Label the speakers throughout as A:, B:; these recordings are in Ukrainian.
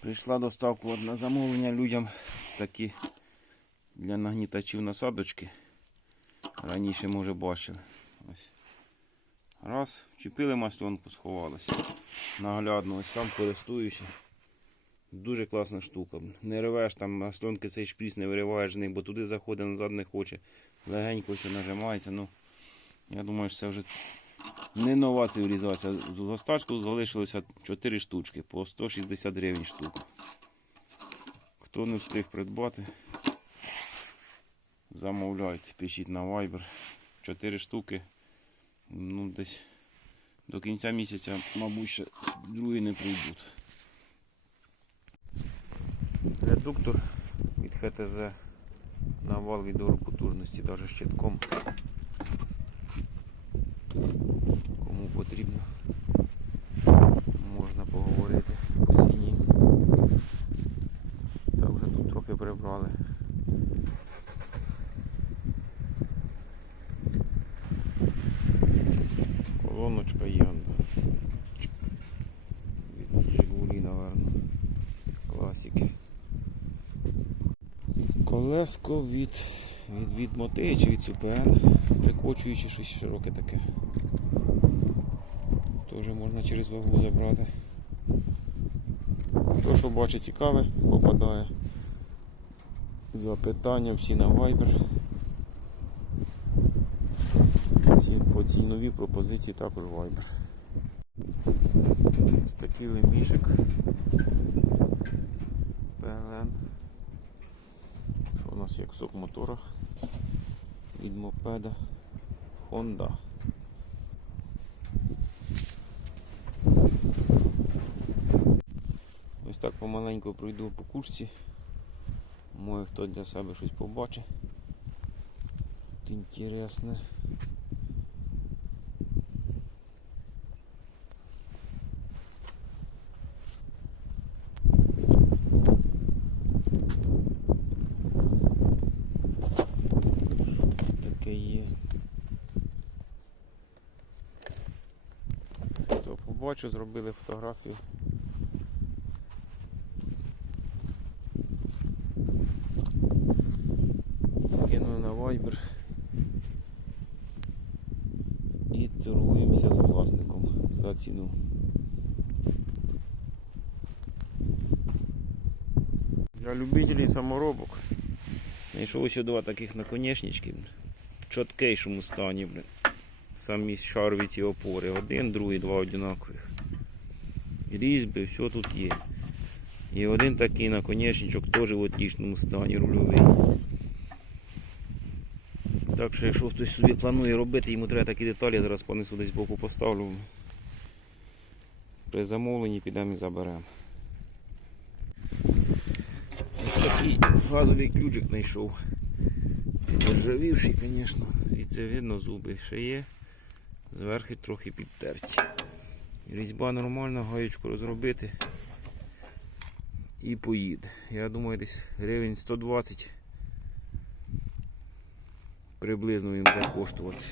A: Прийшла доставка на замовлення людям такі для нагнітачів насадочки. Раніше, може, бачили. Ось. Раз, вчепили масльонку, сховалося. Наглядно, ось сам користуюся. Дуже класна штука. Не ревеш там масльонки цей шприц не вириваєш з них, бо туди заходить, назад не хоче. Легенько все нажимається. Ну, я думаю, що це вже не нова цивілізація. З гостачку залишилося 4 штучки по 160 гривень штука. Хто не встиг придбати, замовляйте, пишіть на Viber. 4 штуки. Ну, десь до кінця місяця, мабуть, ще другі не прийдуть. Редуктор від ХТЗ на вал відору потужності, навіть щитком. Кому потрібно, можна поговорити по ціні. Так, вже тут трохи прибрали. Колоночка є. Від Жигулі, напевно. Класики. Колеско від, від, від Мотеї чи від СУПН. Прикочуючи щось широке таке. Теж можна через вагу забрати. Хто що бачить цікаве, попадає. Запитання всі на Viber. Ці по цій нові пропозиції також Viber. Ось такий лемішик. ПЛН. Що у нас є кусок мотора від мопеда Honda. Ось так помаленьку пройду по курці. Може хто для себе щось побачить. Інтересне. Таке є. То побачу, зробили фотографію. Скинули на Viber і торгуємося з власником за ціну. Для любителей саморобок знайшов ось два таких наконечнички в чіткейшому стані, блин. Самі шарові ці опори. Один, другий, два одинакових. Різьби, все тут є. І один такий наконечничок теж в отлічному стані рульовий. Так що якщо хтось собі планує робити, йому треба такі деталі, зараз понесу десь боку поставлю. При замовленні підемо і заберемо. Ось такий газовий ключик знайшов. Ржавівший, звісно. І це видно, зуби ще є. Зверху трохи підтерті. Різьба нормальна, гаєчку розробити і поїде. Я думаю, десь гривень 120 приблизно він буде коштувати.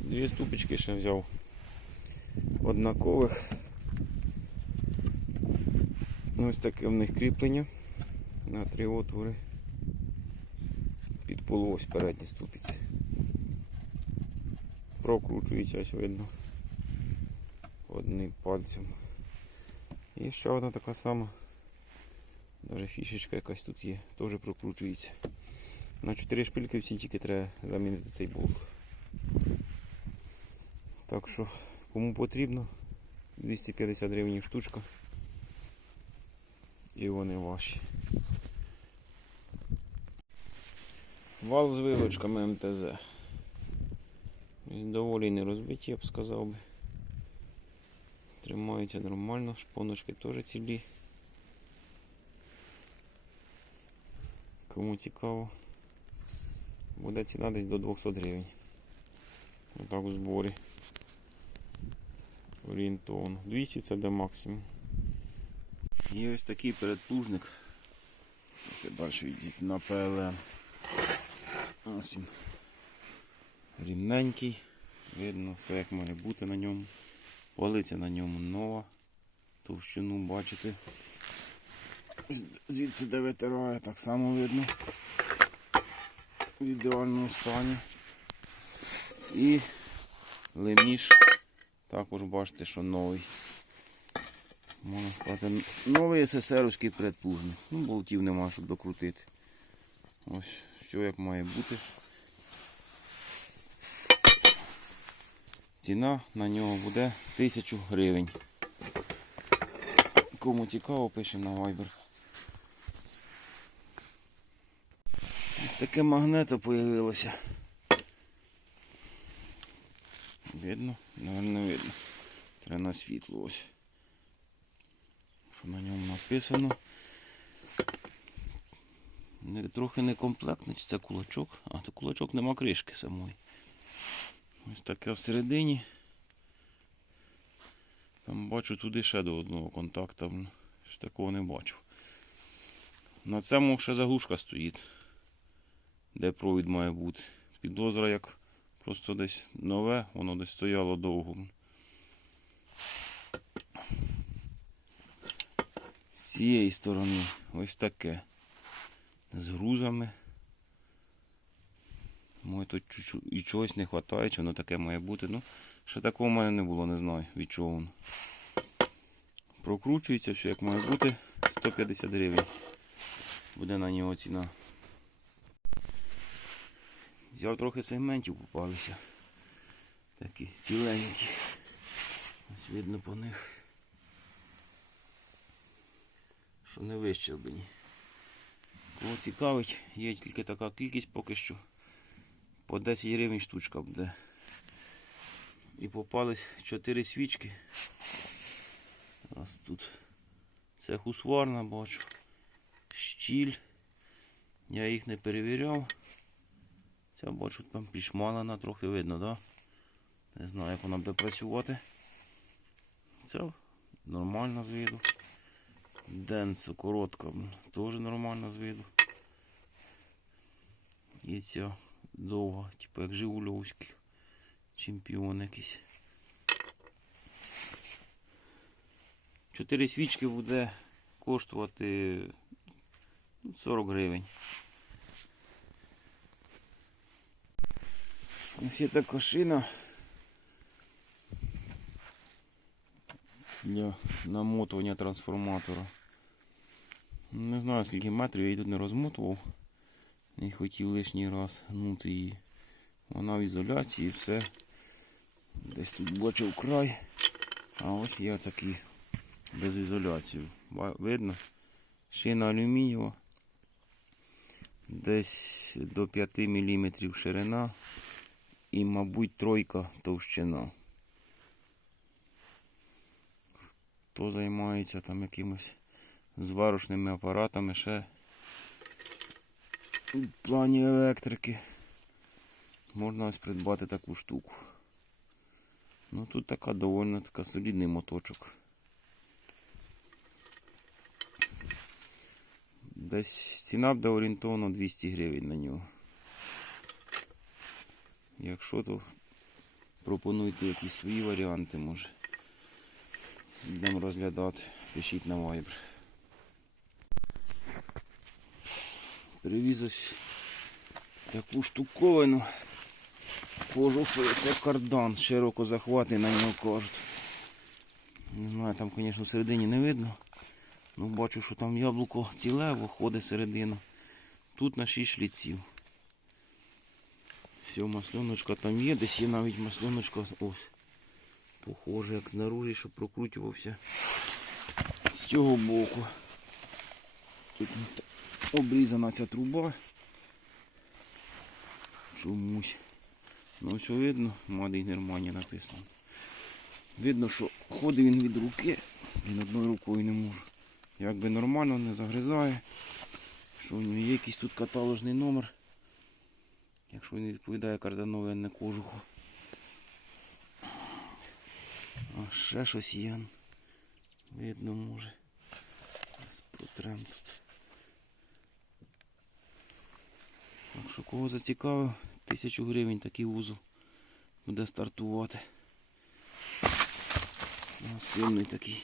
A: Дві ступочки ще взяв однакових. Ось таке в них кріплення на три отвори. Під полуось передні ступиці. Прокручується ось видно одним пальцем. І ще одна така сама. Навіть фішечка якась тут є, теж прокручується. На 4 шпильки всі тільки треба замінити цей болт. Так що, кому потрібно, 250 гривень штучка. І вони ваші. Вал з вилочками МТЗ. Доволі не розбиті, я б сказав би. Тримаються нормально, шпоночки теж цілі. Кому цікаво. Буде ціна десь до 200 гривень. Отак у зборі. Орієнтовно. 200 це де максимум. І ось такий передплужник. Далі йдіть на ПЛН. Ось він. Рівненький. Видно все як має бути на ньому. Полиця на ньому нова. Товщину бачите. Звідси де витирає, так само видно. В ідеальному стані. І леміш також бачите, що новий. Можна сказати, новий СССРівський предплужник. Ну, болтів нема, щоб докрутити. Ось, все як має бути. Ціна на нього буде 1000 гривень. Кому цікаво, пише на Viber. Ось таке магнето появилося. Видно? Наверно, видно. Треба на світло ось. Що на ньому написано. Трохи некомплектний, чи це кулачок. А, то кулачок нема кришки самої. Ось таке всередині. Там бачу туди ще до одного контакта. м, такого не бачу. На цьому ще заглушка стоїть. Де провід має бути. Підозра як просто десь нове, воно десь стояло довго. З цієї сторони ось таке. З грузами. Може тут чуть-чуть і чогось не вистачає, чи воно таке має бути. Ну, ще такого в мене не було, не знаю від чого воно. Прокручується все як має бути. 150 гривень. Буде на нього ціна. Взяв трохи сегментів попалися. Такі ціленькі. Ось видно по них. Що не вищелбені. Кого цікавить, є тільки така кількість поки що. По 10 гривень штучка буде. І попались 4 свічки. Раз тут. Це хусварна бачу. Щіль. Я їх не перевіряв. Ця бачу там пішмалена трохи видно, да? Не знаю, як вона буде працювати. Це нормально з виду. Денс коротка, теж нормально з виду. І ця довга, типу як Жигульовський. Чемпіон якийсь. Чотири свічки буде коштувати ну, 40 гривень. Ось є така шина для намотування трансформатора. Не знаю скільки метрів, я її тут не розмотував. Не хотів лишній раз гнути її. Вона в ізоляції, все. Десь тут бачив край. А ось є такі без ізоляції. Видно? Шина алюмінієва. Десь до 5 мм ширина і, мабуть, тройка товщина. Хто займається там якимось зварочними апаратами ще в плані електрики. Можна ось придбати таку штуку. Ну тут така доволі така солідний моточок. Десь ціна буде орієнтовно 200 гривень на нього. Якщо то пропонуйте якісь свої варіанти, може. Будемо розглядати. Пишіть на Viber. Привіз ось таку штуковину. Кожухи, це кардан, широко захватний на нього кажуть. Не знаю, там, звісно, всередині не видно. Ну, бачу, що там яблуко ціле, виходить середина. Тут на 6 шліців. Все, масльоночка там є, десь є навіть масльоночка ось. Похоже, як знаружі, щоб прокручувався з цього боку. Тут обрізана ця труба. Чомусь. Ну все видно, in Germany написано. Видно, що ходить він від руки, він одною рукою не може. Якби нормально не загризає. Що у нього є якийсь тут каталожний номер. Якщо він відповідає карданове на кожуху. А ще щось є. Видно може. Протрем тут. Так що кого зацікавив, тисячу гривень такий вузол буде стартувати. Сильний такий.